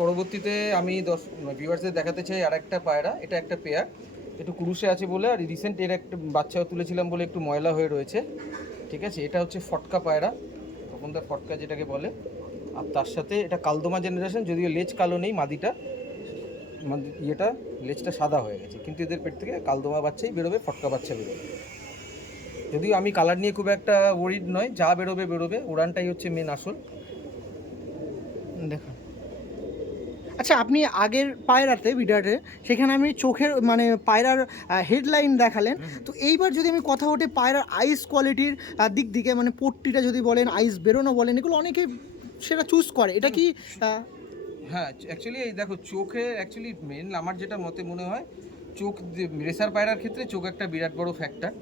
পরবর্তীতে আমি ভিউয়ার্সদের দেখাতে চাই আর একটা পায়রা, এটা একটা পেয়ার, একটু কুরুশে আছে বলে, আর রিসেন্ট এর একটা বাচ্চাও তুলেছিলাম বলে একটু ময়লা হয়ে রয়েছে। ঠিক আছে, এটা হচ্ছে ফটকা পায়রা, তপনদার ফটকা যেটাকে বলে। আর তার সাথে এটা কালদমা জেনারেশন, যদিও লেজ কালো নেই, মাদিটা ইয়েটা লেজটা সাদা হয়ে গেছে, কিন্তু এদের পেট থেকে কালদমা বাচ্চাই বেরোবে, ফটকা বাচ্চা বেরোবে। যদিও আমি কালার নিয়ে খুব একটা ওরিড নয়, যা বেরোবে বেরোবে, উড়ানটাই হচ্ছে মেন আসল। দেখুন, আচ্ছা আপনি আগের পায়রাতে ভিডিওতে সেখানে আমি চোখের মানে পায়রার হেডলাইন দেখালেন, তো এইবার যদি আমি কথা ওঠে পায়রার আইস কোয়ালিটির দিক দিকে, মানে পট্টিটা যদি বলেন, আইস বেরোনো বলেন, এগুলো অনেকে সেটা চুজ করে, এটা কি হ্যাঁ, অ্যাকচুয়ালি এই দেখো চোখে অ্যাকচুয়ালি মেন আমার যেটা মতে মনে হয়, চোখ রেসার পায়রার ক্ষেত্রে চোখ একটা বিরাট বড় ফ্যাক্টর।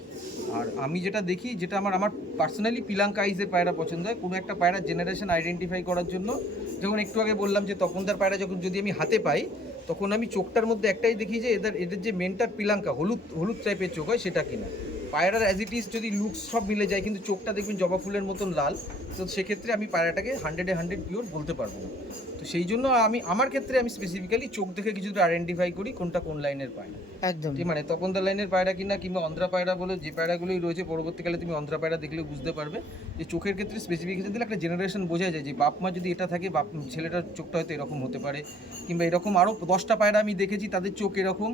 আর আমি যেটা দেখি, যেটা আমার পার্সোনালি পিলাঙ্কা আইজের পায়রা পছন্দ হয়, কোনো একটা পায়রার জেনারেশন আইডেন্টিফাই করার জন্য। যেমন একটু আগে বললাম যে তপনদার পায়রা যখন যদি আমি হাতে পাই, তখন আমি চোখটার মধ্যে একটাই দেখি যে এদের যে মেনটার পিলাঙ্কা হলুদ হলুদ টাইপের চোখ হয়, সেটা কিনা। পায়রার অ্যাজ ইট ইজ যদি লুকস সব মিলে যায়, কিন্তু চোখটা দেখবেন জবা ফুলের মতন লাল, তো সেক্ষেত্রে আমি পায়রাটাকে 100-100 পিওর বলতে পারবো না। তো সেই জন্য আমার ক্ষেত্রে আমি স্পেসিফিক্যালি চোখ দেখে কিছুটা আইডেন্টিফাই করি কোনটা কোন লাইনের পায়রা। একদম ঠিক, মানে তপনদার লাইনের পায়রা কিনা, কিংবা অন্ধ্রা পায়রা বলে যে পায়রাগুলোই রয়েছে, পরবর্তীকালে তুমি অন্ধ্রা পায়রা দেখলেও বুঝতে পারবে যে চোখের ক্ষেত্রে স্পেসিফিকেশন দিলে একটা জেনারেশন বোঝা যায় যে বাপ মা যদি এটা থাকে, ছেলেটার চোখটা হয়তো এরকম হতে পারে, কিংবা এরকম আরও 10টা পায়রা আমি দেখেছি তাদের চোখ এরকম,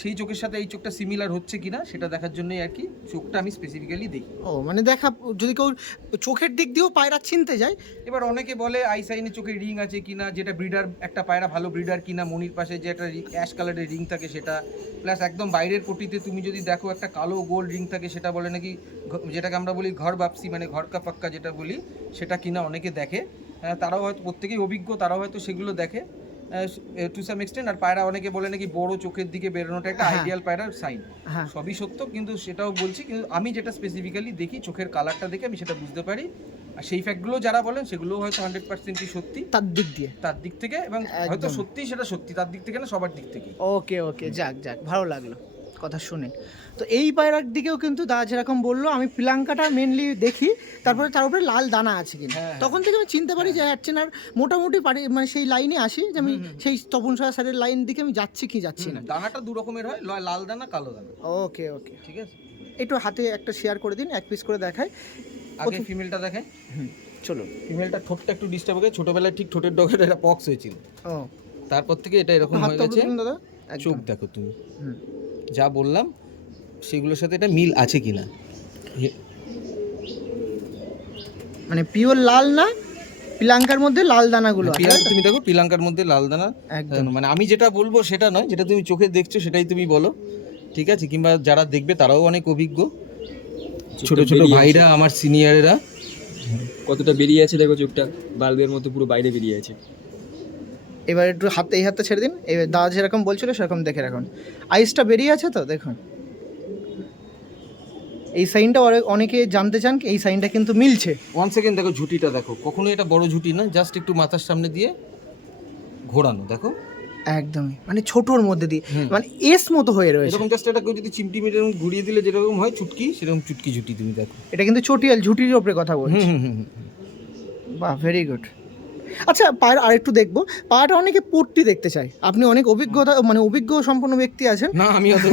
সেই চোখের সাথে এই চোখটা সিমিলার হচ্ছে কিনা সেটা দেখার জন্যই আর কি চোখটা আমি স্পেসিফিক্যালি দেখি। ও মানে দেখা, যদি কেউ চোখের দিক দিয়েও পায়রা চিনতে যায়। এবার অনেকে বলে আই সাইনে চোখে রিং আছে কিনা, যেটা ব্রিডার একটা পায়রা ভালো ব্রিডার কিনা, মনির পাশে যে একটা অ্যাশ কালারের রিং থাকে সেটা, প্লাস একদম বাইরের পটিতে তুমি যদি দেখো একটা কালো গোল্ড রিং থাকে, সেটা বলে নাকি যেটাকে আমরা বলি ঘর বাপসি, মানে ঘর কা পাক্কা যেটা বলি, সেটা কিনা অনেকে দেখে। তারাও হয়তো প্রত্যেকেই অভিজ্ঞ, তারাও হয়তো সেগুলো দেখে টু সাম এক্সটেন্ট। আর পায়রা অনেকে বলে নাকি বড় চোখের দিকে বেরোনোটা একটা আইডিয়াল পায়রার সাইন। সবই সত্য, কিন্তু সেটাও বলছি, কিন্তু আমি যেটা স্পেসিফিক্যালি দেখি চোখের কালারটা দেখে আমি সেটা বুঝতে পারি। আর সেই ফ্যাক্টগুলো যারা বলেন সেগুলো হয়তো 100%ই সত্যি তার দিক থেকে, এবং হয়তো সত্যি সেটা সত্যি তার দিক থেকে না, সবার দিক থেকে। ওকে ওকে, যাক যাক, ভালো লাগলো কথা শুনে। তো এই পায়রার দিকেও কিন্তু দাদা যেরকম বললো, আমি পিলাঙ্কাটা মেনলি দেখি, তারপরে তার উপরে লাল দানা আছে কিনা, তখন থেকে আমি চিনতে পারি যে আর মোটামুটি পারি, মানে সেই লাইনে আসি যে আমি সেই তপন সাহা স্যারের লাইন দিকে আমি যাচ্ছি কি যাচ্ছি না। দানাটা দু রকমের হয়, লাল দানা, কালো দানা। ওকে ওকে, ঠিক আছে, একটু হাতে একটা শেয়ার করে দিন, এক পিস করে দেখাই। আগে ফিমেলটা দেখেন। চলো, ফিমেলটা ঠোঁটটা একটু ডিস্টার্ব হয়ে গেছে, ছোটবেলায় ঠিক ঠোঁটের ডগের একটা পক্স হয়েছিল, ও তারপর থেকে এটা এরকম হয়ে গেছে। দাদা চোখ দেখো তুমি, যা বললাম সেগুলোর সাথে এটা মিল আছে কিনা, মানে পিওর লাল না, পিলাঙ্কার মধ্যে লাল দানাগুলো আছে। তুমি দেখো পিলাঙ্কার মধ্যে লাল দানা, একদম মানে আমি যেটা বলবো সেটা নয়, যেটা তুমি চোখে দেখছো সেটাই তুমি বলো, ঠিক আছে? কিংবা যারা দেখবে তারাও অনেক অভিজ্ঞ, ছোট ছোট ভাইরা, আমার সিনিয়রেরা। কতটা বেরিয়ে আছে দেখো, চোখটা বাল্বের মতো পুরো বাইরে বেরিয়ে আছে। এবার একটু এই হাতটা ছেড়ে দিন, এবার দাদা যেরকম বলছিল সেরকম দেখে রাখুন, আইসটা বেরিয়ে আছে তো দেখুন। এই সাইনটা অনেকে জানতে চান, এই সাইনটা কিন্তু মিলছে। 1 সেকেন্ড দেখো, ঝুটিটা দেখো, কখনো এটা বড় ঝুটি না, জাস্ট একটু মাথার সামনে দিয়ে ঘোরানো, দেখো একদমই মানে ছোটোর মধ্যে দিয়ে, মানে এস মতো হয়ে রয়েছে এরকম। জাস্ট এটা কেউ যদি চিমটি মেরে ঘুরিয়ে দিলে যেরকম হয় চুটকি, সেরকম চুটকি ঝুটি তুমি দেখো। এটা কিন্তু চটিয়াল ঝুটির ওপরে কথা বলছি। বাহ, ভেরি গুড। আচ্ছা, পায়ের আরেকটু দেখবো, পাটা অনেকে পট্টি দেখতে চায়, আপনি অনেক অভিজ্ঞতা মানে অভিজ্ঞ সম্পন্ন ব্যক্তি আছেন। না, আমি অত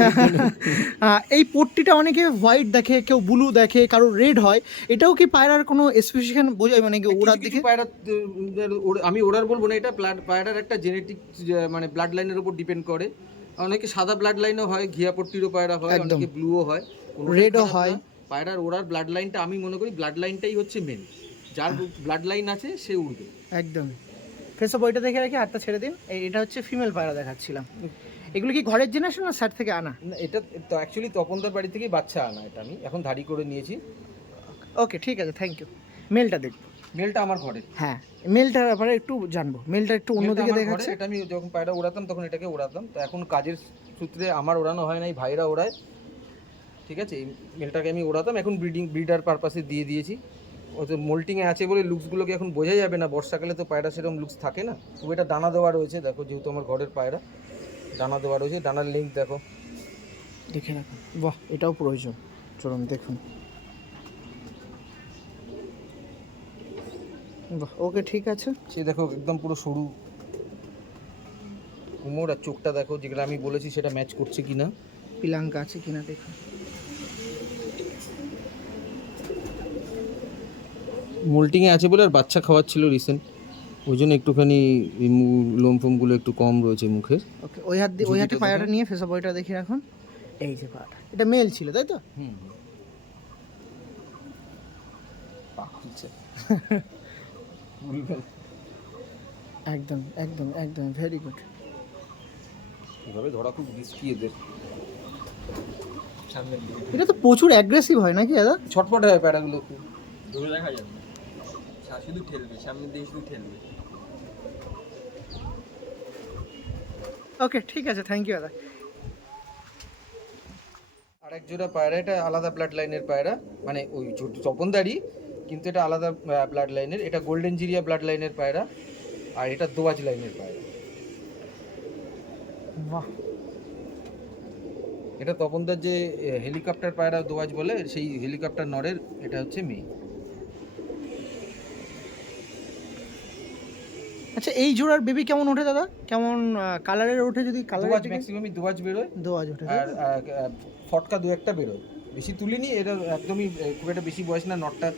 এই পট্টিটা অনেকে হোয়াইট দেখে, কেউ ব্লু দেখে, কারো রেড হয়, এটাও কি পায়রার কোনো স্পেসিফিকেশন বোঝায়, মানে ওড়ার দিকে? পায়রা আমি ওড়ার বলবো না, এটা পায়রার একটা জেনেটিক মানে ব্লাড লাইনের উপর ডিপেন্ড করে। অনেকে সাদা ব্লাড লাইনও হয়, ঘিয়া পট্টিরও পায়রা হয়, অনেকে ব্লুও হয়, রেডও হয়। পায়রার ওড়ার ব্লাড লাইনটা আমি মনে করি ব্লাড লাইনটাই হচ্ছে মেন, যার ব্লাড লাইন আছে সে উড়বে। একদম। ফেস অফ বইটা দেখে রাখি, হাতটা ছেড়ে দিন। এটা হচ্ছে ফিমেল পায়রা দেখাচ্ছিলাম। এগুলো কি ঘরের জেনারেশন না স্যার থেকে আনা? এটা তো অ্যাকচুয়ালি তপনদার বাড়ি থেকেই বাচ্চা আনা, এটা আমি এখন ধাড়ি করে নিয়েছি। ওকে, ঠিক আছে, থ্যাংক ইউ। মেলটা দেখবো। মেলটা আমার ঘরে। হ্যাঁ, মেলটার ব্যাপারে একটু জানবো, মেলটা একটু অন্যদিকে দেখাচ্ছে। এটা আমি যখন পায়রা ওড়াতাম তখন এটাকে ওড়াতাম, তো এখন কাজের সূত্রে আমার ওড়ানো হয় নাই, ভাইরা ওড়ায়। ঠিক আছে, এই মেলটাকে আমি ওড়াতাম, এখন ব্রিডার পারপাসে দিয়ে দিয়েছি। ও তো মোল্টিংয়ে আছে বলে লুকসগুলোকে এখন বোঝা যাবে না, বর্ষাকালে তো পায়রা সেরকম লুকস থাকে না। তবু এটা দানা দেওয়া রয়েছে, দেখো, যেহেতু আমার ঘরের পায়রা, দানা দেওয়া রয়েছে, দানার লিঙ্ক দেখো, দেখে রাখুন। বাহ, এটাও প্রয়োজন, চলুন দেখুন। বাহ, ওকে, ঠিক আছে। সে দেখো একদম পুরো সরু, কোমর আর চোখটা দেখো, যেগুলো আমি বলেছি সেটা ম্যাচ করছে কিনা। পিলাঙ্কা আছে কিনা দেখুন। মোল্টিংয়ে আছে বলে আর বাচ্চা খাওয়াচ্ছিল রিসেন্ট, ওই জন্য একটুখানি লোম ফোমগুলো একটু কম রয়েছে মুখের। ওকে, ওই হাত দিয়ে ওই হাতে পায়রাটা নিয়ে ফেসা বইটা দেখি রাখুন। এই যে পায়রাটা, এটা মেল ছিল তাই তো? হুম একদম একদম একদম ভেরি গুড। এভাবে ধরা খুব রিস্কি এদের। সামনের দিকে এটা তো প্রচুর অ্যাগ্রেসিভ হয় নাকি দাদা? ছটফটে হয় প্যারাগুলো খুব। ধরে দেখা যাবে না, শুধু ঠেলবে, সামনের দিকে শুধু ঠেলবে। ওকে ঠিক আছে, থ্যাংক ইউ দাদা। আর এক জোড়া পায়রা, এটা আলাদা ব্লাড লাইনের পায়রা, মানে ওই তপনদারি, কিন্তু এটা আলাদা ব্লাড লাইনের। এটা গোল্ডেন জিরিয়া ব্লাড লাইনের পায়রা, আর এটা দোয়াজ লাইনের পায়রা। বাহ, এটা তপনদার যে হেলিকপ্টার পায়রা দোয়াজ বলে, সেই হেলিকপ্টার নরের এটা হচ্ছে মেয়ে। আচ্ছা এই জোড়ার বেবি কেমন ওঠে দাদা? কেমন কালারের ওঠে? যদি দোয়াজ কালারের ম্যাক্সিমামই দোয়াজ বেরোয়, দোয়াজ ওঠে। আর ফটকা দু একটা বেরোয়, বেশি তুলিনি। এটা একদমই খুব একটা বেশি বয়স না, নটটা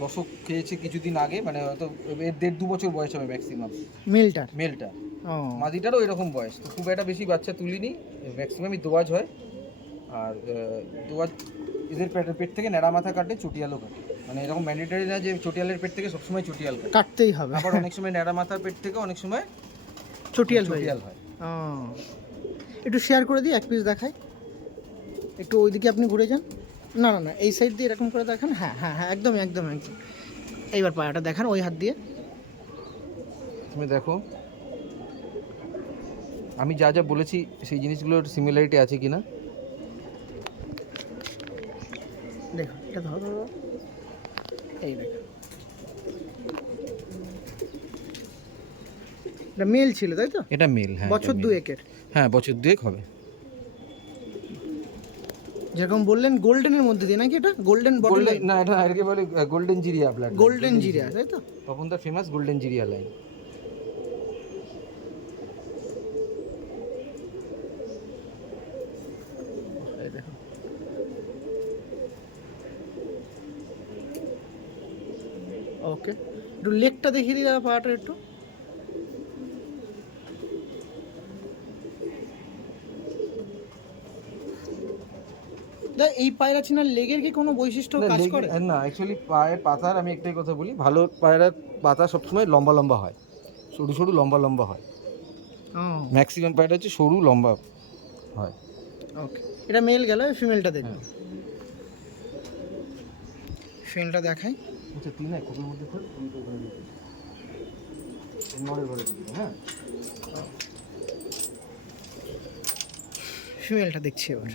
দশক খেয়েছে কিছুদিন আগে, মানে হয়তো এর 1.5-2 বছর বয়স হবে ম্যাক্সিমাম মেলটার? মেলটা। ও মাদিটারও এরকম বয়স, তো খুব একটা বেশি বাচ্চা তুলিনি, ম্যাক্সিমামই দোয়াজ হয়। আর দোয়াজ এদের পেট থেকে ন্যাড়া মাথা কাটে, চটিয়ালও কাটে, মানে এরকম ম্যান্ডেটারি না যে চটিয়ালের পেট থেকে সবসময় চটিয়াল কাটে, কাটতেই হবে। আবার অনেক সময় ন্যাড়া মাথার পেট থেকে অনেক সময় চটিয়াল হয়ে যায়। চটিয়াল হয়। ও, একটু শেয়ার করে দিই, এক পিস দেখাই। একটু ওইদিকে আপনি ঘুরে যান। না না না, এই সাইড দিয়ে এরকম করে দেখান। হ্যাঁ হ্যাঁ হ্যাঁ, একদম একদম একদম। এইবার পায়াটা দেখান ওই হাত দিয়ে। তুমি দেখো আমি যা যা বলেছি সেই জিনিসগুলোর সিমিলারিটি আছে কিনা। দেখো এটা ধরো ধরো, এই দেখো, এটা মেল ছিল তাই তো? এটা মেল, হ্যাঁ বছর দুয়েকের? হ্যাঁ বছর দুয়েক হবে। যেরকম বললেন গোল্ডেনের মধ্যে দিয়ে নাকি? এটা গোল্ডেন বডি লাইন? না, এটা আরকে বলে গোল্ডেন জিরিয়া ব্লাড, গোল্ডেন জিরিয়া তাই তো? তখন তার ফেমাস গোল্ডেন জিরিয়া লাইন। এই দেখো, ওকে একটু লেগটা দেখিয়ে দিই দাদা, পাটা একটু। এই পায়রা চিনার লেগের কি কোনো বৈশিষ্ট্য কাজ করে? না, অ্যাকচুয়ালি পায়ের পাতার আমি একটাই কথা বলি, ভালো পায়রার পাতা সবসময় লম্বা লম্বা হয়, সরু সরু লম্বা লম্বা হয়। ও ম্যাক্সিমাম পায়রা হচ্ছে সরু লম্বা হয়। ওকে, এটা মেল গেল, ফিমেলটা দেখুন। ফিমেলটা দেখাই। আচ্ছা তুই না কোপের মধ্যে খোল, নড়ে ঘরে দিবি, হ্যাঁ। ফিমেলটা দেখছি এবার।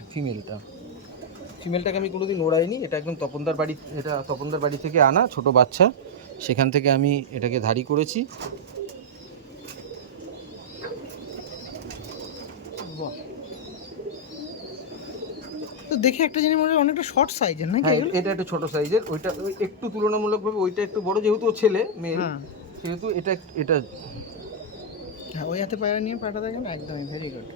ফিমেলটাকে আমি কোনোদিন ওড়াইনি, এটা একদম তপনদার বাড়ি, এটা তপনদার বাড়ি থেকে আনা ছোট বাচ্চা, সেখান থেকে আমি এটাকে ধারি করেছি। বাহ, তো দেখে একটা জিনিস মনে হয় অনেকটা শর্ট সাইজের নাকি? হ্যাঁ এটা একটু ছোট সাইজের, ওইটা একটু তুলনামূলকভাবে ওইটা একটু বড়, যেহেতু ও ছেলে মেল, হ্যাঁ সেহেতু এটা এটা হ্যাঁ, ওই হাতে পায়রা নিয়ে পাটা দেখেন, একদমই ভেরি গুড।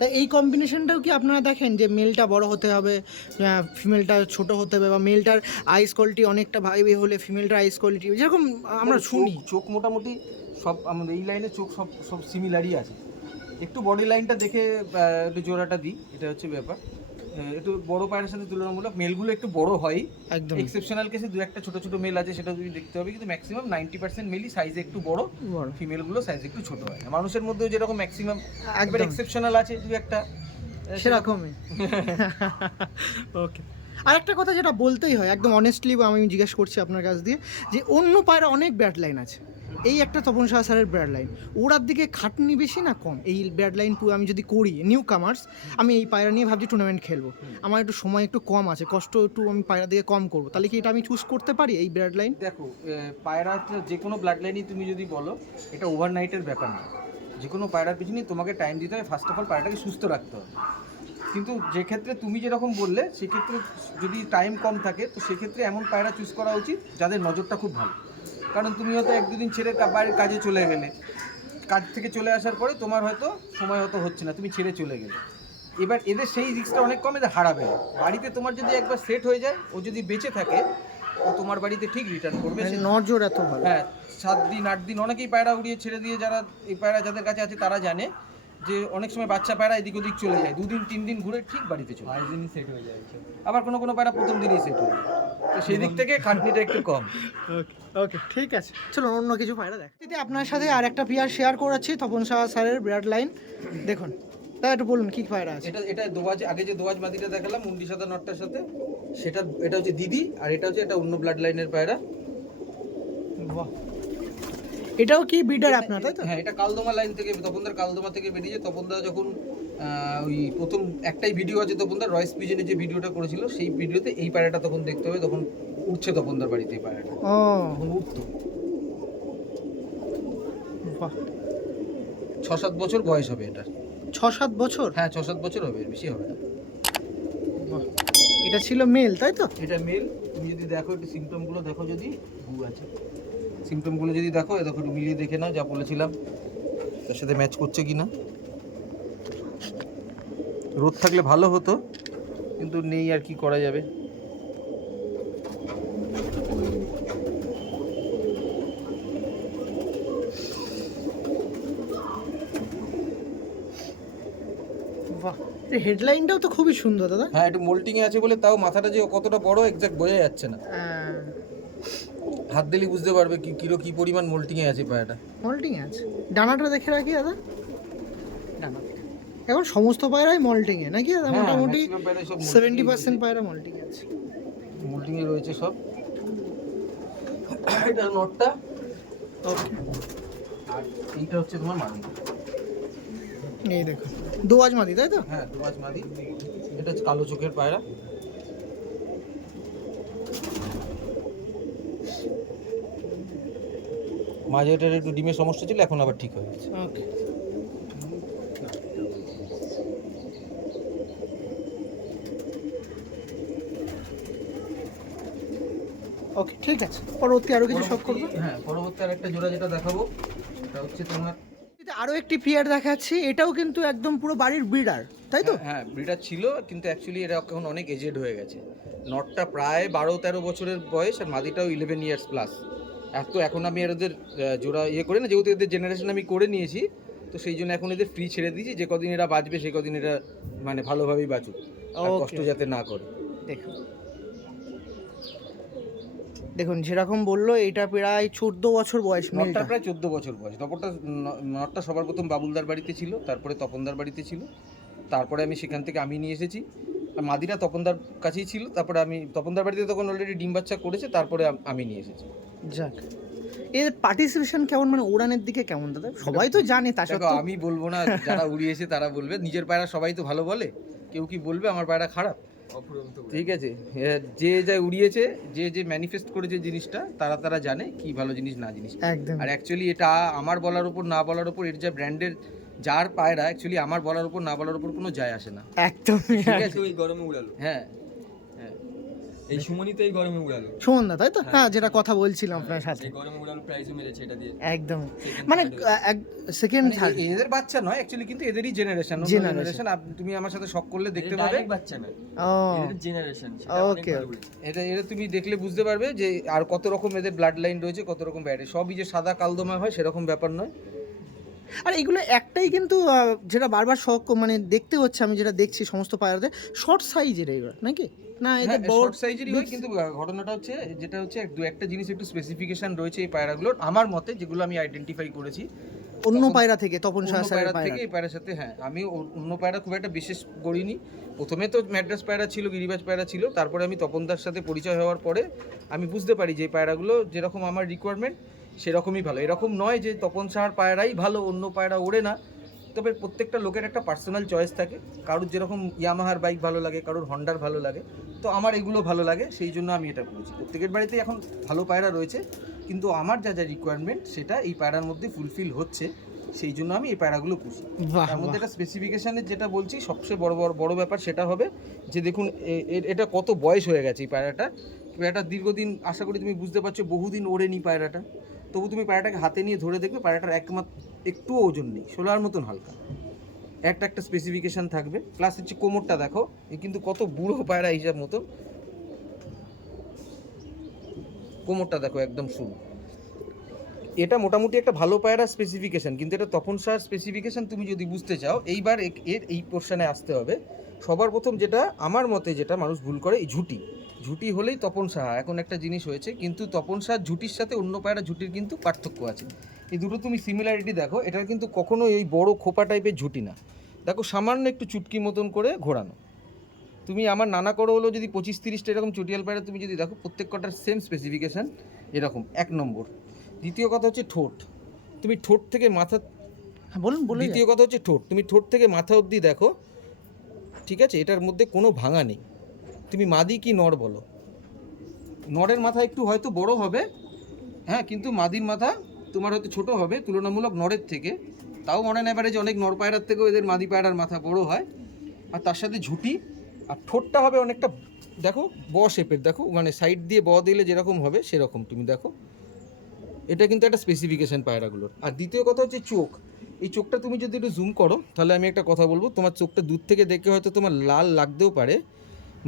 তা এই কম্বিনেশনটাও কি আপনারা দেখেন যে মেলটা বড় হতে হবে, ফিমেলটা ছোট হতে হবে, বা মেলটার আইস কোয়ালিটি অনেকটা ভাই হলে ফিমেলটার আইস কোয়ালিটি, যেরকম আমরা শুনি? চোখ মোটামুটি সব আমাদের এই লাইনে চোখ সব সব সিমিলারই আছে, একটু বডি লাইনটা দেখে একটু জোড়াটা দিই, এটা হচ্ছে ব্যাপার। একটু বড় পায়ের সাথে তুলনামূলক মেলগুলো একটু বড় হয়, একদম এক্সেপশনাল কেসে দু একটা ছোট ছোট মেল আছে, সেটা তুমি দেখতে হবে, কিন্তু ম্যাক্সিমাম 90% মেলই সাইজে একটু বড়, বড় ফিমেলগুলো সাইজে একটু ছোট হয়। মানুষের মধ্যেও যেরকম ম্যাক্সিমাম একবার একদম এক্সেপশনাল আছে দু একটা, সেরকমই। ওকে, আরেকটা কথা যেটা বলতেই হয় একদম অনেস্টলি, আমি জিজ্ঞেস করছি আপনার কাছ দিয়ে, যে অন্য পায়রা অনেক ব্যাড লাইন আছে, এই একটা তপন শাহ স্যারের ব্যাড লাইন, ওরার দিকে খাটনি বেশি না কম? এই ব্যাড লাইন আমি যদি করি, নিউ কামার্স, আমি এই পায়রা নিয়ে ভাবছি টুর্নামেন্ট খেলবো, আমার একটু সময় একটু কম আছে, কষ্ট একটু আমি পায়রা দিকে কম করবো, তাহলে কি এটা আমি চুজ করতে পারি এই ব্যাড লাইন? দেখো পায়রা যে কোনো ব্লাড লাইনই তুমি যদি বলো, এটা ওভারনাইটের ব্যাপার না, যে কোনো পায়রার পিছনেই তোমাকে টাইম দিতে হবে, ফার্স্ট অফ অল পায়রাটাকে সুস্থ রাখতে হবে। কিন্তু যে ক্ষেত্রে তুমি যেরকম বললে, সেক্ষেত্রে যদি টাইম কম থাকে, তো সেক্ষেত্রে এমন পায়রা চুজ করা উচিত যাদের নজরটা খুব ভালো, কারণ তুমি হয়তো এক দুদিন ছেড়ে বাইরের কাজে চলে গেলে, কাজ থেকে চলে আসার পরে তোমার হয়তো সময় হয়তো হচ্ছে না, তুমি ছেড়ে চলে গেলে। এবার এদের সেই রিস্কটা অনেক কম, এদের হারাবে না। বাড়িতে তোমার যদি একবার সেট হয়ে যায়, ও যদি বেঁচে থাকে, ও তোমার বাড়িতে ঠিক রিটার্ন করবে। নজর এত ভালো। হ্যাঁ, 7 দিন 8 দিন অনেকেই পায়রা উড়িয়ে ছেড়ে দিয়ে, যারা এই পায়রা যাদের কাছে আছে তারা জানে যে অনেক সময় বাচ্চা পায়রা এদিক ওদিক চলে যায়, 2 দিন 3 দিন ঘুরে ঠিক বাড়িতে চলে যায়, সেট হয়ে যায়। আবার কোনো কোনো পায়রা প্রথম দিনই সেট হয়ে যায়। তো সেই দিক থেকে খাটনিটা একটু কম। ওকে ঠিক আছে, চলো অন্য কিছু পায়রা দেখ। আপনার সাথে আর একটা পেয়ার শেয়ার করাচ্ছি, তপন শাহ স্যারের বিরাট লাইন। দেখুন তা একটু বলুন কি পায়রা আছে। এটা দোয়াজ, আগে যে দোয়াজ মাদিটা দেখালাম মুন্ডি সাদা নটটার সাথে, সেটা এটা হচ্ছে দিদি, আর এটা হচ্ছে এটা অন্য ব্লাড লাইনের পায়রা। বাহ, এটাও কি ব্রিডার আপনার, তাই তো? হ্যাঁ, এটা কালদমা লাইন থেকে, তপনদার কালদমা থেকে বেরিয়েছে। তপনদা যখন ওই প্রথম একটাই ভিডিও আছে তপনদার রয়েস পিজনের যে ভিডিওটা করেছিল, সেই ভিডিওতে এই পায়রাটা তখন দেখতে হবে, তখন উঠছে তপনদার বাড়িতে এই পায়রাটা, ও তখন উঠতো। বাহ, 6-7 বছর বয়স হবে এটা। 6-7 বছর? হ্যাঁ, 6-7 বছর হবে, বেশি হবে না। বাহ, এটা ছিল মেল, তাই তো? এটা মেল। তুমি যদি দেখো একটু সিমটমগুলো দেখো, যদি গু আছে সিমটমগুলো যদি দেখো, দেখো একটু মিলিয়ে দেখে নাও যা বলেছিলাম তার সাথে ম্যাচ করছে কি না। রোদ থাকলে ভালো হতো, কিন্তু নেই, আর কি করা যাবে। বাহ, এই হেডলাইনটাও তো খুবই সুন্দর দাদা। হ্যাঁ, একটু মোল্টিংয়ে আছে বলে, তাও মাথাটা যে কতটা বড় এক্সাক্ট বোঝা যাচ্ছে না, হাত দিলেই বুঝতে পারবে কি পরিমাণ মোল্টিংয়ে আছে পায়রাটা। মল্টিং আছে। ডানাটা দেখে রাখি দাদা, ডানা এখন সমস্ত পায়রাই মল্টিং এ নাকি দাদা? হ্যাঁ, মোটামুটি maximum পায়রাই সব 70% পায়রা মল্টিং আছে। মোল্টিংয়ে রয়েছে সব। এটা নটটা, ওকে, আর এইটা হচ্ছে তোমার মাদি। এই দেখো দোয়াজ মাদি, তাই তো? হ্যাঁ, দোয়াজ মাদি। এটা হচ্ছে কালো চোখের পায়রা। মাঝে এটার একটু ডিমের সমস্যা ছিল, এখন আবার ঠিক হয়ে গেছে। ওকে, ওকে ঠিক আছে। পরবর্তী আরো কিছু শখ করবো। হ্যাঁ, পরবর্তী আর একটা জোড়া যেটা দেখাবো, এটা হচ্ছে তোমার, আরো একটি পেয়ার দেখাচ্ছি, এটাও কিন্তু একদম পুরো বাড়ির ব্রিডার, তাই তো? হ্যাঁ ব্রিডার ছিল, কিন্তু অ্যাকচুয়ালি এরা এখন অনেক এজেড হয়ে গেছে। নটটা প্রায় 12-13 বছরের বয়স, আর মাদিটাও 11 ইয়ার্স প্লাস। এখন আমি এদের জোড়া করি না, যেহেতু এদের জেনারেশন আমি করে নিয়েছি, তো সেই জন্য এখন এদের ফ্রি ছেড়ে দিয়েছি। যে কদিন এরা বাঁচবে সেই কদিন এরা মানে ভালোভাবেই বাঁচুক, আর কষ্ট যাতে না করে। দেখুন দেখুন যেরকম বললো, এটা প্রায় 14 বছর বয়স। নটটা প্রায় 14 বছর বয়স। নটটা সবার প্রথম বাবুলদার বাড়িতে ছিল, তারপরে তপনদার বাড়িতে ছিল, তারপরে আমি সেখান থেকে আমি নিয়ে এসেছি। আর মাদিরা তপনদার কাছেই ছিল, তারপরে আমি তপনদার বাড়িতে তখন অলরেডি ডিম বাচ্চা করেছে, তারপরে আমি নিয়ে এসেছি। যাক, এর পার্টিসিপেশন কেমন, মানে উড়ানের দিকে কেমন দাদা? সবাই তো জানে, তা সত্ত্বেও আমি বলবো না, যারা উড়িয়েছে তারা বলবে। নিজের পায়রা সবাই তো ভালো বলে, কেউ কি বলবে আমার পায়রা খারাপ? ঠিক আছে, যে যা উড়িয়েছে, যে ম্যানিফেস্ট করেছে জিনিসটা, তারা জানে কি ভালো জিনিস না জিনিস। একদম। আর অ্যাকচুয়ালি এটা আমার বলার উপর না বলার উপর, এর যা ব্র্যান্ডের যার পায়রা, অ্যাকচুয়ালি আমার বলার উপর না বলার উপর কোনো যায় আসে না। একদম ঠিক আছে, ওই গরমে উড়ালো। হ্যাঁ, এই সুমনি তো এই গরমে উড়ালো। সুমন দা, তাই তো? হ্যাঁ, যেটা কথা বলছিলাম আপনার সাথে, এই গরমে উড়ালো, প্রাইজও মেরেছে এটা দিয়ে। একদম। মানে সেকেন্ড থার্ড এদের বাচ্চা নয় অ্যাকচুয়ালি, কিন্তু এদেরই জেনারেশন। তুমি আমার সাথে শখ করলে দেখতে পাবে, বাচ্চা না, ও এদের জেনারেশন। ওকে, এটা তুমি দেখলে বুঝতে পারবে যে আর কত রকম এদের ব্লাড লাইন রয়েছে, কত রকম ব্যাটে। সবই যে সাদা কালদমা হয় সেরকম ব্যাপার নয়। আর এগুলো একটাই কিন্তু যেটা বারবার শখ মানে দেখতে হচ্ছে, আমি যেটা দেখছি সমস্ত পায়রাতে শর্ট সাইজের এগুলো নাকি না? এদের বড় শর্ট সাইজেরই হয়, কিন্তু ঘটনাটা হচ্ছে যেটা হচ্ছে দু একটা জিনিস একটু স্পেসিফিকেশন রয়েছে এই পায়রাগুলোর, আমার মতে, যেগুলো আমি আইডেন্টিফাই করেছি অন্য পায়রা থেকে, তপন শাহ স্যারের পায়রা থেকে এই পায়রার সাথে। হ্যাঁ, আমি অন্য পায়রা খুব একটা বিশেষ করিনি। প্রথমে তো ম্যাড্রাস পায়রা ছিল, গিরিবাজ পায়রা ছিল, তারপরে আমি তপনদার সাথে পরিচয় হওয়ার পরে আমি বুঝতে পারি যে এই পায়রাগুলো যেরকম আমার রিকোয়ারমেন্ট সেরকমই ভালো। এরকম নয় যে তপন শাহর পায়রাই ভালো, অন্য পায়রা ওড়ে না। তবে প্রত্যেকটা লোকের একটা পার্সোনাল চয়েস থাকে, কারোর যেরকম ইয়ামাহার বাইক ভালো লাগে, কারোর হন্ডার ভালো লাগে, তো আমার এগুলো ভালো লাগে, সেই জন্য আমি এটা করেছি। প্রত্যেকের বাড়িতেই এখন ভালো পায়রা রয়েছে, কিন্তু আমার যা যা রিকোয়ারমেন্ট সেটা এই পায়রার মধ্যে ফুলফিল হচ্ছে, সেই জন্য আমি এই পায়রাগুলো পুষি। তার মধ্যে একটা স্পেসিফিকেশানের যেটা বলছি, সবচেয়ে বড় ব্যাপার সেটা হবে যে দেখুন এটা কত বয়স হয়ে গেছে এই পায়রাটা দীর্ঘদিন, আশা করি তুমি বুঝতে পারছো, বহুদিন ওড়েনি পায়রাটা, তবু তুমি পায়রাটাকে হাতে নিয়ে ধরে দেখবে পায়রাটার একটুও ওজন নেই, শোলার মতন হালকা, একটা স্পেসিফিকেশান থাকবে। প্লাস হচ্ছে কোমরটা দেখো, এ কিন্তু কত বুড়ো পায়রা হিসাব মতন, কোমরটা দেখো একদম সরু। এটা মোটামুটি একটা ভালো পায়রা স্পেসিফিকেশান, কিন্তু এটা তপন শাহর স্পেসিফিকেশান তুমি যদি বুঝতে চাও এইবার এর এই পোর্শনে আসতে হবে। সবার প্রথম যেটা আমার মতে যেটা মানুষ ভুল করে, এই ঝুটি হলেই তপন সাহা এখন একটা জিনিস হয়েছে, কিন্তু তপন শাহর ঝুটির সাথে অন্য পায়রা ঝুটির কিন্তু পার্থক্য আছে। এই দুটো তুমি সিমিলারিটি দেখো, এটা কিন্তু কখনোই এই বড় খোপা টাইপের ঝুটি না, দেখো সামান্য একটু চুটকি মতন করে ঘোরানো। তুমি আমার নানা করো হলো যদি 25-30টা এরকম চটিয়াল পায়রা তুমি যদি দেখো, প্রত্যেক কটার সেম স্পেসিফিকেশান এরকম, 1 নম্বর। দ্বিতীয় কথা হচ্ছে ঠোঁট, তুমি ঠোঁট থেকে মাথা, হ্যাঁ বলুন বলুন। দ্বিতীয় কথা হচ্ছে ঠোঁট, তুমি ঠোঁট থেকে মাথা অবধি দেখো, ঠিক আছে, এটার মধ্যে কোনো ভাঙা নেই। তুমি মাদি কি নর বলো, নরের মাথা একটু হয়তো বড় হবে, হ্যাঁ, কিন্তু মাদির মাথা তোমার হয়তো ছোট হবে তুলনামূলক নরের থেকে, তাও মনে নেই পারে যে অনেক নর পায়রার থেকেও এদের মাদি পায়রার মাথা বড় হয়। আর তার সাথে ঝুঁটি, আর ঠোঁটটা হবে অনেকটা দেখো ব শেপের, দেখো মানে সাইড দিয়ে ব দিলে যেরকম হবে সেরকম তুমি দেখো, এটা কিন্তু একটা স্পেসিফিকেশান পায়রাগুলোর। আর দ্বিতীয় কথা হচ্ছে চোখ, এই চোখটা তুমি যদি একটু জুম করো তাহলে আমি একটা কথা বলবো, তোমার চোখটা দূর থেকে দেখে হয়তো তোমার লাল লাগতেও পারে,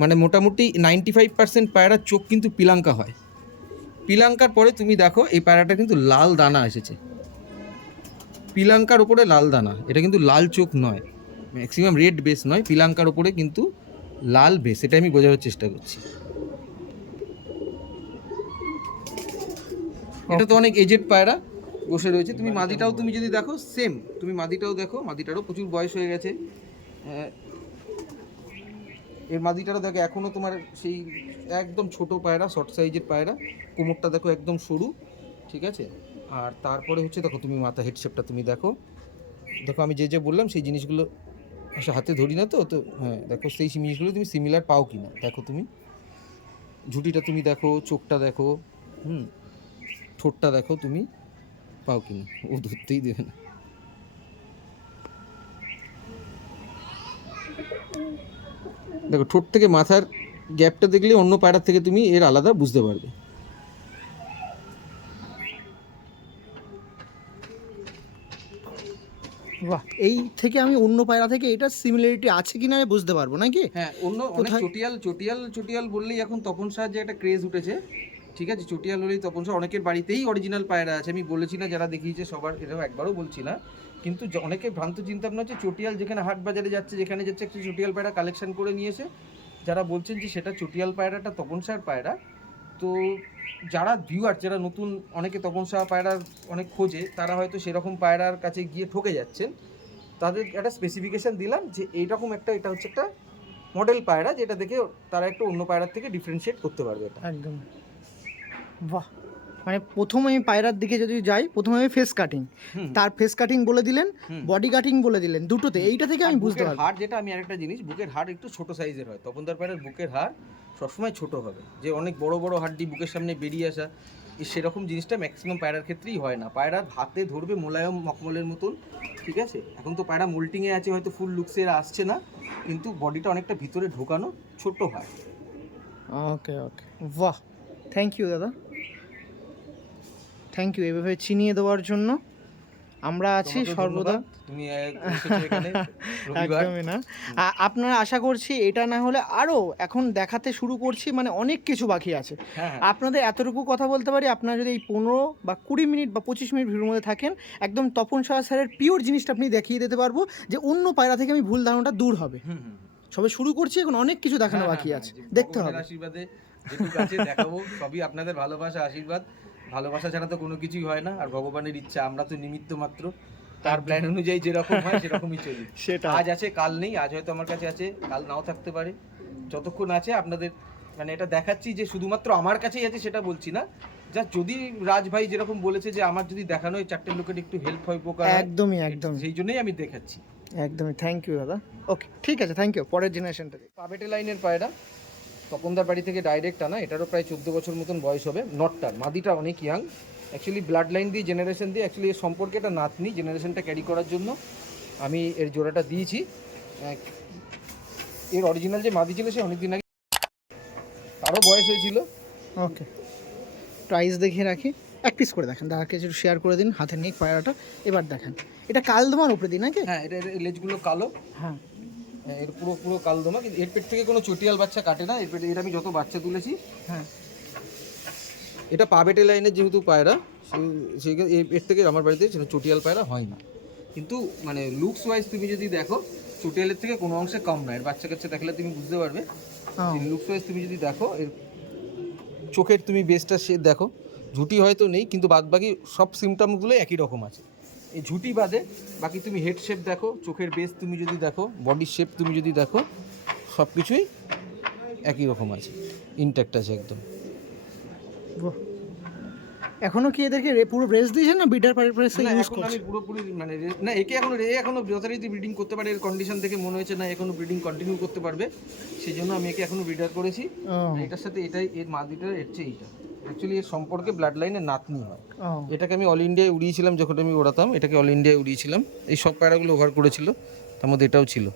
মানে মোটামুটি 95% পায়রার চোখ কিন্তু পিলাঙ্কা হয়। পিলাঙ্কার পরে তুমি দেখো এই পায়রাটা কিন্তু লাল দানা এসেছে, পিলাঙ্কার ওপরে লাল দানা, এটা কিন্তু লাল চোখ নয়, ম্যাক্সিমাম রেড বেস নয়, পিলাঙ্কার ওপরে কিন্তু লাল বেস, এটা আমি বোঝানোর চেষ্টা করছি। এটা তো অনেক এজেড পায়রা বসে রয়েছে। তুমি মাদিটাও তুমি যদি দেখো সেম, তুমি মাদিটাও দেখো, মাদিটারও প্রচুর বয়স হয়ে গেছে, এর মাদিটারও দেখো এখনও তোমার সেই একদম ছোট পায়রা, শর্ট সাইজের পায়রা, কোমরটা দেখো একদম সরু, ঠিক আছে। আর তারপরে হচ্ছে দেখো তুমি মাথা হেডশেপটা তুমি দেখো, দেখো আমি যে বললাম সেই জিনিসগুলো আচ্ছা হাতে ধরি না তো তো হ্যাঁ, দেখো সেই জিনিসগুলো তুমি সিমিলার পাও কি না দেখো, তুমি ঝুঁটিটা তুমি দেখো, চোখটা দেখো, ঠোঁটটা দেখো তুমি পাও কি না, ও ধরতেই দেবে না। দেখো ঠোঁট থেকে মাথার গ্যাপটা দেখলে অন্য পায়রার থেকে তুমি এর আলাদা বুঝতে পারবে। বাহ, এই থেকে আমি অন্য পায়রা থেকে এটা সিমিলারিটি আছে কিনা আমি বুঝতে পারবো নাকি? হ্যাঁ, অন্য অনেক চটিয়াল বললেই এখন তপন শাহর যে একটা ক্রেজ উঠেছে, ঠিক আছে, চটিয়াল হলেই তপন শাহ, অনেকের বাড়িতেই অরিজিনাল পায়রা আছে, আমি বলেছি না যারা দেখিয়েছে সবার, এটাও একবারও বলছি না, কিন্তু অনেকে ভ্রান্ত চিন্তা ভাবনা হচ্ছে চটিয়াল যেখানে হাট বাজারে যাচ্ছে, যেখানে যাচ্ছে একটা চটিয়াল পায়রা কালেকশন করে নিয়েছে, যারা বলছেন যে সেটা চটিয়াল পায়রাটা তপন শাহর পায়রা। তো যারা ভিউয়ার, যারা নতুন, অনেকে তপন শাহ পায়রার অনেক খোঁজে, তারা হয়তো সেরকম পায়রার কাছে গিয়ে ঠকে যাচ্ছেন। তাদের একটা স্পেসিফিকেশান দিলাম যে এইরকম একটা, এটা হচ্ছে একটা মডেল পায়রা, যেটা দেখে তারা একটু অন্য পায়রার থেকে ডিফারেন্সিয়েট করতে পারবে এটা। একদম। বাহ, মানে প্রথমে আমি পায়রার দিকে যদি যাই, প্রথমে আমি ফেস কাটিং, তার ফেস কাটিং বলে দিলেন, বডি কাটিং বলে দিলেন, দুটোতে এইটা থেকে আমি বুঝতে পারবো। হাড় যেটা, আমি আরেকটা জিনিস, বুকের হাড় একটু ছোট সাইজের হয়, তপনদার পায়রার বুকের হাড় সবসময় ছোট হবে, যে অনেক বড় বড় হাড্ডি বুকের সামনে বেরিয়ে আসা, সেরকম জিনিসটা ম্যাক্সিমাম পায়রার ক্ষেত্রেই হয় না। পায়রার হাতে ধরবে মোলায়ম মখমলের মতন, ঠিক আছে। এখন তো পায়রা মোল্টিংয়ে আছে, হয়তো ফুল লুকসে আসছে না, কিন্তু বডিটা অনেকটা ভিতরে ঢোকানো, ছোট হয়। ওকে ওকে, বাহ, থ্যাংক ইউ দাদা, থ্যাংক ইউ এভাবে চিনিয়ে দেওয়ার জন্য। আমরা আছি সর্বদা, তুমি এখানে রবিবার। একদমই না, আপনারা আশা করছি এটা না হলে আরও এখন দেখাতে শুরু করছি, মানে অনেক কিছু বাকি আছে। হ্যাঁ, আপনাদের এতটুকু কথা বলতে পারি, আপনারা যদি এই 15 বা 20 মিনিট বা 25 মিনিট ভিডিওর মধ্যে থাকেন, একদম তপন শাহ স্যারের পিওর জিনিসটা আপনি দেখিয়ে দিতে পারবো, যে অন্য পায়রা থেকে আমি ভুল ধারণাটা দূর হবে। সবে শুরু করছি, এখন অনেক কিছু দেখানো বাকি আছে, দেখতে হবে। আশীর্বাদে যেটুকু আছে দেখাবো, সবই আপনাদের ভালোবাসা, আশীর্বাদ, ভালোবাসা ছাড়া তো কোনো কিছুই হয় না, আর ভগবানের ইচ্ছা, আমরা তো নিমিত্ত মাত্র, তার প্ল্যান অনুযায়ী যেরকম হয় সেরকমই চলি। সেটা আজ আছে কাল নেই, আজ হয়তো আমার কাছে আছে, কাল নাও থাকতে পারে, যতক্ষণ আছে আপনাদের মানে এটা দেখাচ্ছি যে শুধুমাত্র আমার কাছেই আছে সেটা বলছি না, যা যদি রাজ ভাই যেরকম বলেছে যে আমার যদি দেখানো হয় চারটে লোকের একটু হেল্প হয়, উপকার হয়, একদমই একদমই, সেই জন্যই আমি দেখাচ্ছি। একদমই, থ্যাংক ইউ দাদা। ওকে, ঠিক আছে, থ্যাংক ইউ। পরের জেনারেশনটা পাবেটে লাইনের পায়রা, তপনদার বাড়ি থেকে ডাইরেক্ট আনা, এটারও প্রায় 14 বছর মতন বয়স হবে। নটটার মাদিটা অনেক ইয়াং, অ্যাকচুয়ালি ব্লাড লাইন দিয়ে জেনারেশন দিয়ে, অ্যাকচুয়ালি এর সম্পর্কে এটা নাতনি, জেনারেশনটা ক্যারি করার জন্য আমি এর জোড়াটা দিয়েছি। এর অরিজিনাল যে মাদি ছিল সে অনেকদিন আগে, তারও বয়স হয়েছিল। ওকে, প্রাইস দেখিয়ে রাখি। এক পিস করে দেখেন, দাদাকে একটু শেয়ার করে দিন, হাতে নেই পায়রাটা। এবার দেখেন, এটা কালদমার উপরে দিন নাকি? হ্যাঁ, এর লেজগুলো কালো, হ্যাঁ, এর পুরো পুরো কালদমা, কিন্তু এর পেট থেকে কোনো চটিয়াল বাচ্চা কাটে না। এর পেটে এর আমি যত বাচ্চা তুলেছি, হ্যাঁ, এটা পাবেটে লাইনের যেহেতু পায়রা, সেই এর থেকে আমার বাড়িতে সেটা চটিয়াল পায়রা হয় না। কিন্তু মানে লুকস ওয়াইজ তুমি যদি দেখো, চটিয়ালের থেকে কোনো অংশে কম না। এর বাচ্চা কাচ্চা দেখলে তুমি বুঝতে পারবে। লুকস ওয়াইজ তুমি যদি দেখো, এর চোখের তুমি বেসটা সে দেখো, ঝুঁটি হয়তো নেই, কিন্তু বাদবাকি সব সিমটমগুলো একই রকম আছে। এই ঝুঁটি বাদে বাকি তুমি হেড শেপ দেখো, চোখের বেস তুমি যদি দেখো, বডির শেপ তুমি যদি দেখো, সব কিছুই একই রকম আছে, ইনট্যাক্ট আছে একদম। বাহ। এখনো কি এদেরকে পুরো রেস্ট দিয়েছেন না বিটার প্রেস না, ইউজ এখন করছেন? আমি পুরোপুরি মানে না, একে এখনো যথারীতি ব্রিডিং করতে পারে। এর কন্ডিশন দেখে মনে হয়েছে না এখনো ব্রিডিং কন্টিনিউ করতে পারবে, সেই জন্য আমি একে এখনো ব্রিডার করেছি। এটার সাথে এটাই এর মা দুটার এর চেয়ে এইটা অ্যাকচুয়ালি এর সম্পর্কে ব্লাড লাইনে নাতনি হয়। এটাকে আমি অল ইন্ডিয়ায় উড়িয়েছিলাম, যখন আমি ওড়াতাম এটাকে অল ইন্ডিয়ায় উড়িয়েছিলাম। এই সব পায়রাগুলো ওভার করেছিল, তার মধ্যে এটাও ছিল।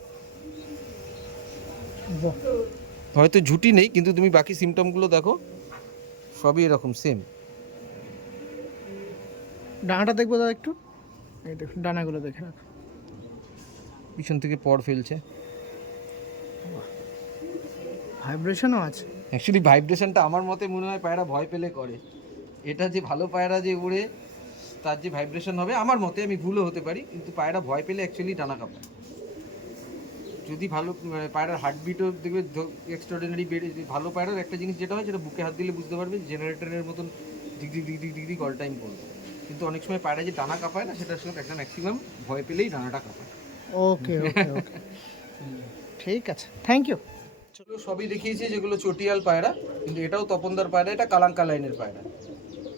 হয়তো ঝুঁটি নেই, কিন্তু তুমি বাকি সিমটমগুলো দেখো, সবই এরকম সেম। ডানাটা দেখবো দাদা একটু, এই দেখুন ডানাগুলো দেখে রাখো, পিছন থেকে পর ফেলছে। ভাইব্রেশনও আছে। অ্যাকচুয়ালি ভাইব্রেশনটা আমার মতে মনে হয় পায়রা ভয় পেলে করে। এটা যে ভালো পায়রা যে উড়ে, তার যে ভাইব্রেশন হবে, আমার মতে, আমি ভুলও হতে পারি, কিন্তু পায়রা ভয় পেলে অ্যাকচুয়ালি ডানা কাঁপায়। যদি ভালো পায়রার হার্টবিটও দেখবে এক্সট্রাঅর্ডিনারি বেড়ে, ভালো পায়রার একটা জিনিস যেটা হয়, যেটা বুকে হাত দিলে বুঝতে পারবে, জেনারেটরের মতন দিক দিক দিক দিক দিক দিক অল টাইম করবে। কিন্তু অনেক সময় পায়রা যে ডানা কাঁপায় না, সেটার সঙ্গে একটা ম্যাক্সিমাম ভয় পেলেই ডানাটা কাঁপায়। ওকে ওকে ওকে, ঠিক আছে, থ্যাংক ইউ। সবই দেখিয়েছি যেগুলো চটিয়াল পায়রা, কিন্তু এটাও তপনদার পায়রা, এটা কালাঙ্কা লাইনের পায়রা।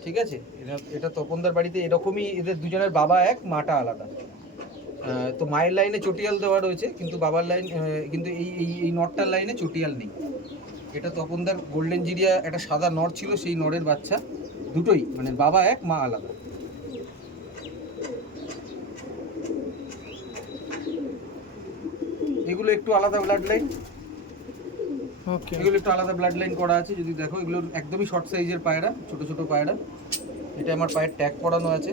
ঠিক আছে, এটা তপনদার বাড়িতে এরকমই, এদের দুজনের বাবা এক, মাটা আলাদা। তো মায়ের লাইনে চটিয়াল দেওয়া রয়েছে, কিন্তু বাবার লাইন, কিন্তু এই এই এই নটটার লাইনে চটিয়াল নেই। এটা তপনদার গোল্ডেন জিরিয়া একটা সাদা নর ছিল, সেই নরের বাচ্চা দুটোই, মানে বাবা এক মা আলাদা। এগুলো একটু আলাদা ব্লাড লাইন, ওকে, এগুলো একটু আলাদা ব্লাড লাইন করা আছে। যদি দেখো, এগুলো একদমই শর্ট সাইজের পায়রা, ছোট ছোট পায়রা। এটা আমার পায়ের ট্যাগ পরানো আছে।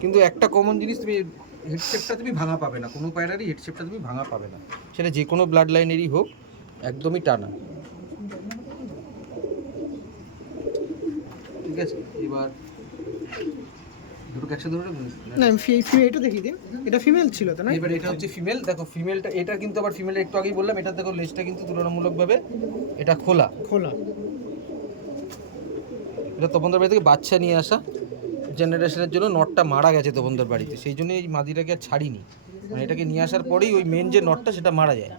কিন্তু একটা কমন জিনিস, তুমি হেডশেপটা তুমি ভাঙা পাবে না, কোনো পায়রারই হেডশেপটা তুমি ভাঙা পাবে না, সেটা যে কোনো ব্লাড লাইনেরই হোক, একদমই টানা। ঠিক আছে, এবার দুটো একসাথে ধরে না আমি এটা দেখিয়ে দিন, এটা ফিমেল ছিল তো না? এবার এটা হচ্ছে ফিমেল। দেখো ফিমেলটা, এটা কিন্তু আবার ফিমেলটা একটু আগেই বললাম, এটা দেখো লেজটা কিন্তু তুলনামূলকভাবে এটা খোলা। খোলা। এটা তপনদার বাড়ি থেকে বাচ্চা নিয়ে আসা, জেনারেশনের জন্য নটটা মারা গেছে তপনদার বাড়িতে, সেই জন্য এই মাদিটাকে আর ছাড়িনি। মানে এটাকে নিয়ে আসার পরেই ওই মেন যে নটটা সেটা মারা যায়,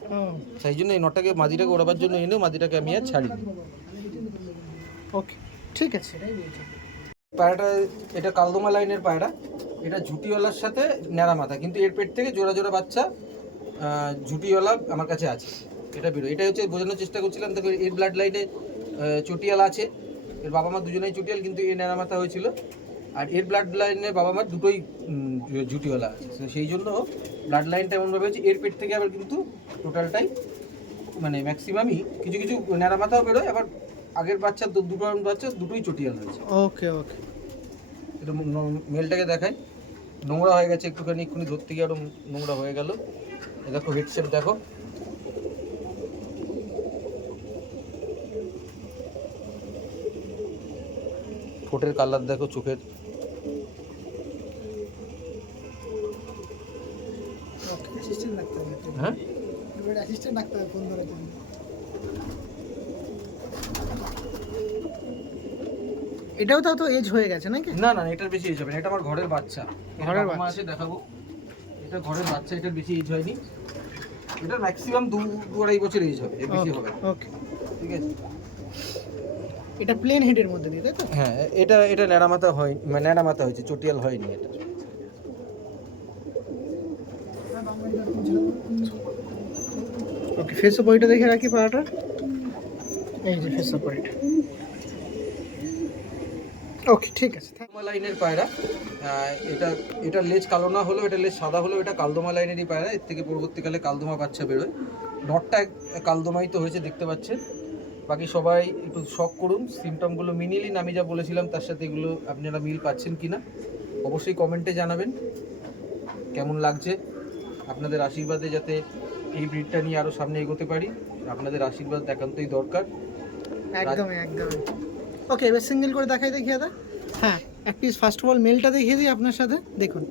সেই জন্য এই নটটাকে মাদিটাকে ওড়াবার জন্য এনেও মাদিটাকে আমি আর ছাড়িনি। ওকে, ঠিক আছে। পায়রাটা, এটা কালদমা লাইনের পায়রা, এটা ঝুটিওয়ালার সাথে ন্যাড়া মাথা, কিন্তু এর পেট থেকে জোড়া জোড়া বাচ্চা ঝুটিওয়ালা আমার কাছে আছে। এটা বেরো, এটাই হচ্ছে বোঝানোর চেষ্টা করছিলাম। দেখো এর ব্লাড লাইনে চটিয়াল আছে, এর বাবা মা দুজনেই চটিয়াল, কিন্তু এ ন্যাড়া মাথা হয়েছিল। আর এর ব্লাড লাইনে বাবা মার দুটোই ঝুটিওয়ালা আছে, তো সেই জন্য ব্লাড লাইনটা এমনভাবে হয়েছে। এর পেট থেকে আবার কিন্তু টোটালটাই, মানে ম্যাক্সিমামই, কিছু কিছু ন্যাড়া মাথাও বেরোয়, আবার আগের বাচ্চা দুটো বাচ্চা দুটোই চটিয়াল হয়েছে। ওকে ওকে, এটা মেলটাকে দেখায়, নোংরা হয়ে গেছে একটুখানি, এক্ষুনি ধরতে গিয়ে আরও নোংরা হয়ে গেল। এ দেখো হেডশেপ দেখো, ঠোঁটের কালার দেখো, চোখের। হ্যাঁ, এটাও তো এজ হয়ে গেছে নাকি? না না, এটার বেশি এজ হবে না, এটা আমার ঘরের বাচ্চা। ঘরের বাবা মা বাচ্চা আছে, দেখাবো। এটা ঘরের বাচ্চা, এটার বেশি এজ হয়নি। এটা ম্যাক্সিমাম 2-2.5 বছর এজ হবে, এর বেশি হবে না। ওকে, ঠিক আছে। এটা প্লেন হেডের মধ্যে দিয়ে, তাই তো? হ্যাঁ, এটা ন্যাড়া মাথা হয়, মানে ন্যাড়া মাথা হয়েছে, চটিয়াল হয়নি এটা। ওকে, ফেস অফ বইটা দেখে রাখি পাড়াটা, এই যে ফেস অফ বইটা। ওকে ঠিক আছে কালদমা লাইনের পায়রা। এটা এটা লেজ কালো না হলেও, এটা লেজ সাদা হলেও এটা কালদমা লাইনেরই পায়রা। এর থেকে পরবর্তীকালে কালদমা বাচ্চা বেরোয়। নটটা কালদমাই তো হয়েছে, দেখতে পাচ্ছেন। বাকি সবাই একটু শখ করুন, সিমটমগুলো মিলিয়ে নিন। আমি যা বলেছিলাম তার সাথে এগুলো আপনারা মিল পাচ্ছেন কিনা অবশ্যই কমেন্টে জানাবেন কেমন লাগছে। আপনাদের আশীর্বাদে যাতে এই ব্রিডটা নিয়ে আরও সামনে এগোতে পারি, আপনাদের আশীর্বাদ একান্তই দরকার। একদমই একদমই। ওকে, এবার সিঙ্গেল করে দেখাই দেখি দাদা। হ্যাঁ, এক পিস ফার্স্ট অফ অল মেলটা দেখিয়ে দিই আপনার সাথে। দেখুন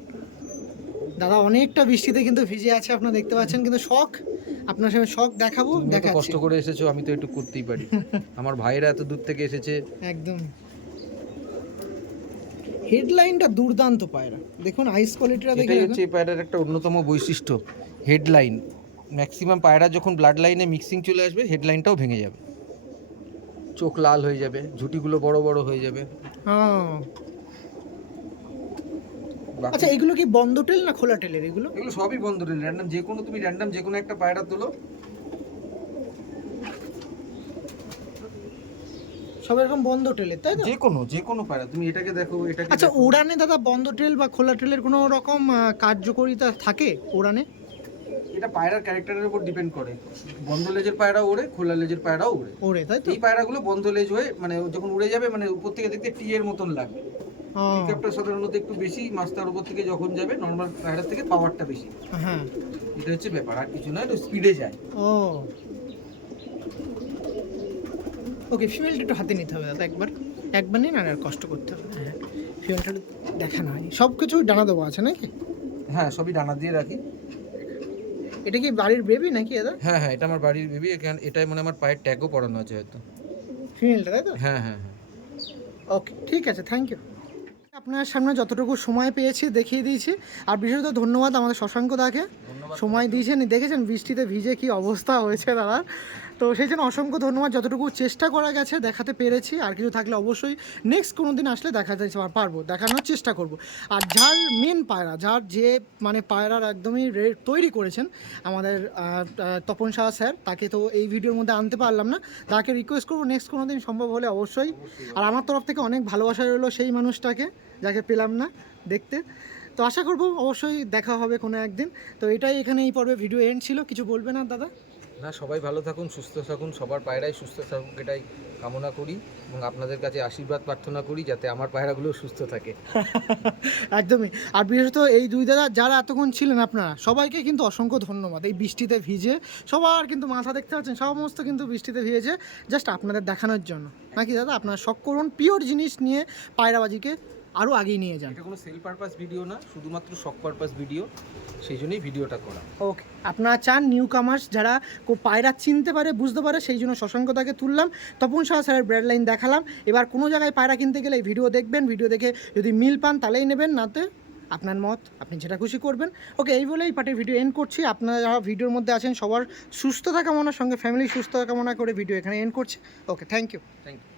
দাদা অনেকটা বৃষ্টিতে কিন্তু ভিজে আছে, আপনারা দেখতে পাচ্ছেন, কিন্তু শখ আপনার সামনে শখ দেখাবো। তুমি তো দেখাচ্ছি। কষ্ট করে এসেছো, আমি তো একটু করতেই পারি। আমার ভাইরা এত দূর থেকে এসেছে। একদম হেডলাইনটা দুর্দান্ত পায়রা, দেখুন আইস কোয়ালিটিটা দেখে এটাই হচ্ছে এই পায়রার একটা অন্যতম বৈশিষ্ট্য, হেডলাইন। ম্যাক্সিমাম পায়রা যখন ব্লাড লাইনে মিক্সিং চলে আসবে, হেডলাইনটাও ভেঙে যাবে, চোখ লাল হয়ে যাবে, ঝুঁটিগুলো বড় বড় হয়ে যাবে। বাকি- আচ্ছা, এগুলো কি বন্ধ টেল না খোলা টেলের এগুলো? এগুলো সবই বন্ধ রেল র্যান্ডম, যে কোনো তুমি র্যান্ডম যে কোনো একটা পায়রা তোলো, সব এরকম বন্ধ টেলের, তাই তো? যে কোনো পায়রা তুমি এটাকে দেখো, এটাকে আচ্ছা, দেখো। উড়ানে দাদা বন্ধ টেল বা খোলা টেলের কোনো রকম কার্যকারিতা থাকে উড়ানে? এটা পায়রার ক্যারেক্টারের উপর ডিপেন্ড করে। বন্ধ লেজের পায়রা ওড়ে, খোলা লেজের পায়রাও ওড়ে। ওরে, তাই তো? এই পায়রাগুলো বন্ধ লেজ হয়ে মানে যখন উড়ে যাবে, মানে উপর থেকে দেখতে টি এর মতন লাগবে। ও, পিকআপটা সাধারণত একটু বেশি, মাস্টার উপর থেকে যখন যাবে নর্মাল পায়রার থেকে পাওয়ারটা বেশি। হ্যাঁ, এটা হচ্ছে ব্যাপার, আর কিছু না, একটু স্পিডে যায়। ও ওকে, ফিমেলটা একটু হাতে নিতে হবে দাদা, একবার নিন, আর কষ্ট করতে হবে। হ্যাঁ, ফিমেলটা দেখানো হয়নি, সব কিছু ডানা দেওয়া আছে নাকি? হ্যাঁ, সবই ডানা দিয়ে রাখি। এটা কি বাড়ির বেবি নাকি দাদা? হ্যাঁ হ্যাঁ, এটা আমার বাড়ির বেবি। এখানে এটাই মানে আমার পায়ের ট্যাগও পরানো আছে হয়তো। ফিমেলটা, তাই তো? হ্যাঁ হ্যাঁ হ্যাঁ। ওকে ঠিক আছে, থ্যাংক ইউ। আপনার সামনে যতটুকু সময় পেয়েছি দেখিয়ে দিয়েছি, আর বিশেষত ধন্যবাদ আমাদের শশাঙ্ক দাকে, সময় দিয়েছেন। দেখেছেন বৃষ্টিতে ভিজে কি অবস্থা হয়েছে দাদা, তো সেই জন্য অসংখ্য ধন্যবাদ। যতটুকু চেষ্টা করা গেছে দেখাতে পেরেছি, আর কিছু থাকলে অবশ্যই নেক্সট কোনো দিন আসলে দেখাতে পারবো, দেখানোর চেষ্টা করব। আর যার মেন পায়রা, যার যে মানে পায়রার একদমই তৈরি করেছেন আমাদের তপন সাহা স্যার, তাকে তো এই ভিডিওর মধ্যে আনতে পারলাম না, তাকে রিকোয়েস্ট করবো নেক্সট কোনো দিন সম্ভব হলে অবশ্যই। আর আমার তরফ থেকে অনেক ভালোবাসা রইলো সেই মানুষটাকে, যাকে পেলাম না দেখতে। তো আশা করব অবশ্যই দেখা হবে কোনো একদিন। তো এটাই এখানে এই পর্বে ভিডিও এন্ড ছিল। কিছু বলবেন না দাদা? না, সবাই ভালো থাকুন, সুস্থ থাকুন, সবার পায়রাই সুস্থ থাকুক, এটাই কামনা করি। এবং আপনাদের কাছে আশীর্বাদ প্রার্থনা করি যাতে আমার পায়রাগুলো সুস্থ থাকে। একদমই। আর বিশেষত এই দুই দাদা যারা এতক্ষণ ছিলেন, আপনারা সবাইকে কিন্তু অসংখ্য ধন্যবাদ। এই বৃষ্টিতে ভিজে সবার কিন্তু মাথা দেখতে পাচ্ছেন, সমস্ত কিন্তু বৃষ্টিতে ভিজেছে, জাস্ট আপনাদের দেখানোর জন্য নাকি দাদা? আপনারা শখ করুন, পিওর জিনিস নিয়ে পায়রাবাজিকে আরও আগিয়ে নিয়ে যান। এটা কোনো সেল পারপাস ভিডিও না, শুধুমাত্র শখ পারপাস ভিডিও, সেই জন্যই ভিডিওটা করা। ওকে, আপনারা চান নিউ কামার্স যারা পায়রা চিনতে পারে, বুঝতে পারে, সেই জন্য শশাঙ্কতাকে তুললাম, তপন শাহ স্যারের ব্র্যাড লাইন দেখালাম। এবার কোনো জায়গায় পায়রা কিনতে গেলে এই ভিডিও দেখবেন, ভিডিও দেখে যদি মিল পান তাহলেই নেবেন, নাতে আপনার মত, আপনি যেটা খুশি করবেন। ওকে, এই বলেই পার্টির ভিডিও এন্ড করছি। আপনারা যারা ভিডিওর মধ্যে আছেন সবার সুস্থতা কামনার সঙ্গে ফ্যামিলি সুস্থতা কামনা করে ভিডিও এখানে এন্ড করছি। Okay, thank you. Thank you.